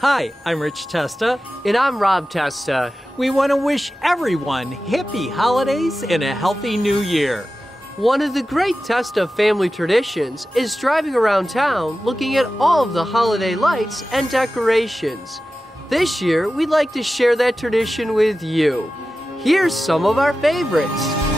Hi, I'm Rich Testa. And I'm Rob Testa. We want to wish everyone happy holidays and a healthy new year. One of the great Testa family traditions is driving around town looking at all of the holiday lights and decorations. This year, we'd like to share that tradition with you. Here's some of our favorites.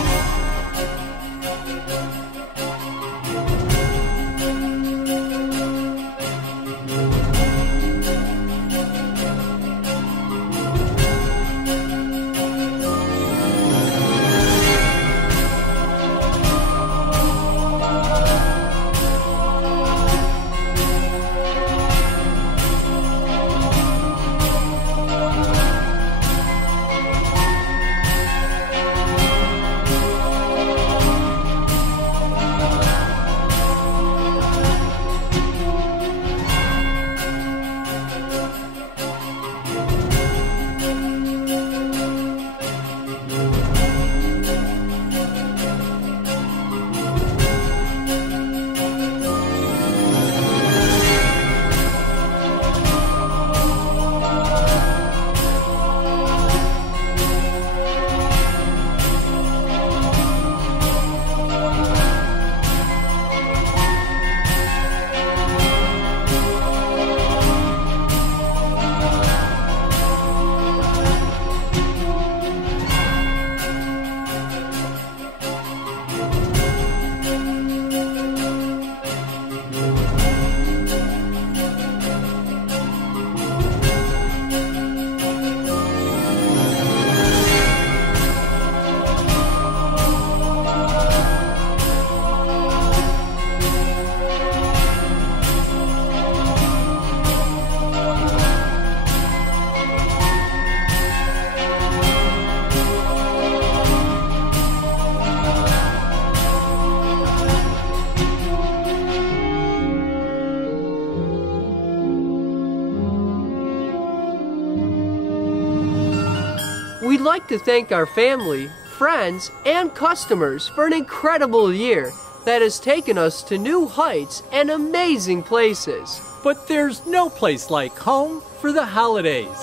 We'd like to thank our family, friends, and customers for an incredible year that has taken us to new heights and amazing places. But there's no place like home for the holidays.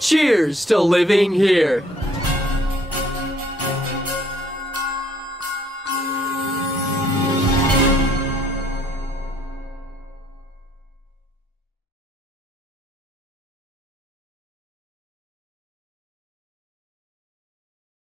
Cheers to living here!